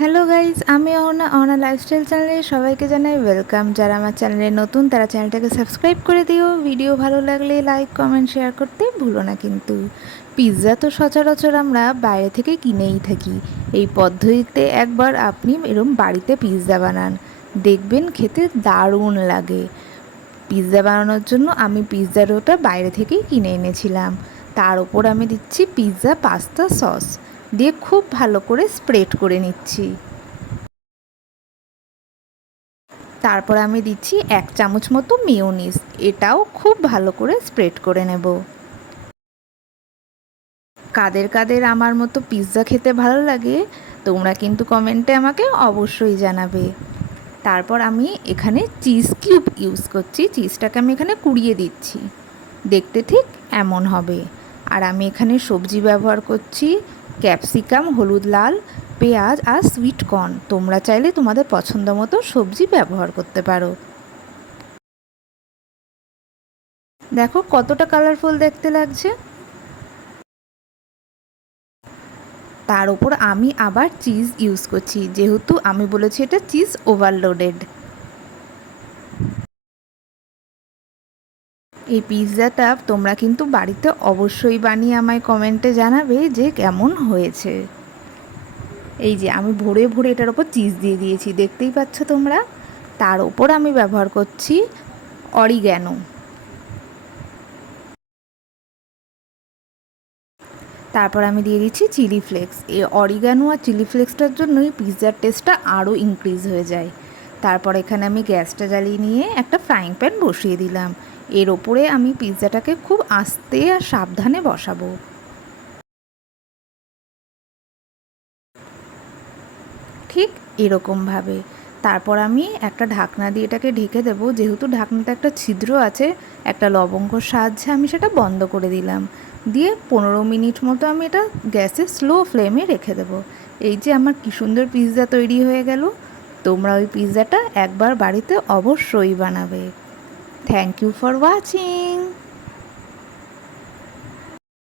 Hello guys, আমি Ahana lifestyle চ্যানেলে সবাইকে জানাই ওয়েলকাম। যারা আমার চ্যানেলে নতুন তারা চ্যানেলটাকে সাবস্ক্রাইব করে দিও। ভিডিও ভালো লাগলে লাইক কমেন্ট শেয়ার করতে ভুলো না কিন্তু। পিৎজা তো সচরাচর আমরা বাইরে থেকে কিনেই থাকি। এই পদ্ধতিতে একবার আপনি এরম বাড়িতে পিৎজা বানান, দেখবেন খেতে দারুণ লাগে। পিৎজা বানানোর জন্য আমি পিৎজা ডোটা বাইরে থেকেই কিনে এনেছিলাম। তার ওপর আমি দিচ্ছি পিৎজা পাস্তা সস দিয়ে খুব ভালো করে স্প্রেড করে নিচ্ছি। তারপর আমি দিচ্ছি 1 চামচ মতো মেয়োনিজ, এটাও খুব ভালো করে স্প্রেড করে নেব। কাদের কাদের আমার মতো পিৎজা খেতে ভালো লাগে তোমরা কিন্তু কমেন্টে আমাকে অবশ্যই জানাবে। তারপর আমি এখানে চিজ কিউব ইউজ করছি, চিজটাকে আমি এখানে কুড়িয়ে দিচ্ছি, দেখতে ঠিক এমন হবে। আর আমি এখানে সবজি ব্যবহার করছি ক্যাপসিকাম, হলুদ, লাল পেঁয়াজ আর সুইট কর্ন। তোমরা চাইলে তোমাদের পছন্দ মতো সবজি ব্যবহার করতে পারো। দেখো কতটা কালারফুল দেখতে লাগছে। তার উপর আমি আবার চিজ ইউজ করছি, যেহেতু আমি বলেছি এটা চিজ ওভারলোডেড। এই পিৎজাটা তোমরা কিন্তু বাড়িতে অবশ্যই বানিয়ে আমায় কমেন্টে জানাবে যে কেমন হয়েছে। এই যে আমি ভরে ভরে এটার ওপর চিজ দিয়ে দিয়েছি, দেখতেই পাচ্ছ তোমরা। তার ওপর আমি ব্যবহার করছি অরিগ্যানো। তারপর আমি দিয়ে দিচ্ছি চিলি ফ্লেক্স। এই অরিগ্যানো আর চিলি ফ্লেক্সটার জন্যই পিৎজার টেস্টটা আরও ইনক্রিজ হয়ে যায়। তারপর এখানে আমি গ্যাসটা জ্বালিয়ে নিয়ে একটা ফ্রাইং প্যান বসিয়ে দিলাম। এর ওপরে আমি পিৎজাটাকে খুব আস্তে আর সাবধানে বসাবো, ঠিক এরকমভাবে। তারপর আমি একটা ঢাকনা দিয়ে এটাকে ঢেকে দেবো, যেহেতু ঢাকনাতে একটা ছিদ্র আছে। একটা লবঙ্গর সাহায্যে আমি সেটা বন্ধ করে দিলাম, দিয়ে 15 মিনিট মতো আমি এটা গ্যাসে স্লো ফ্লেমে রেখে দেবো। এই যে আমার কী সুন্দর পিৎজা তৈরি হয়ে গেল। তোমরা ওই পিৎজাটা একবার বাড়িতে অবশ্যই বানাবে। Thank you for watching.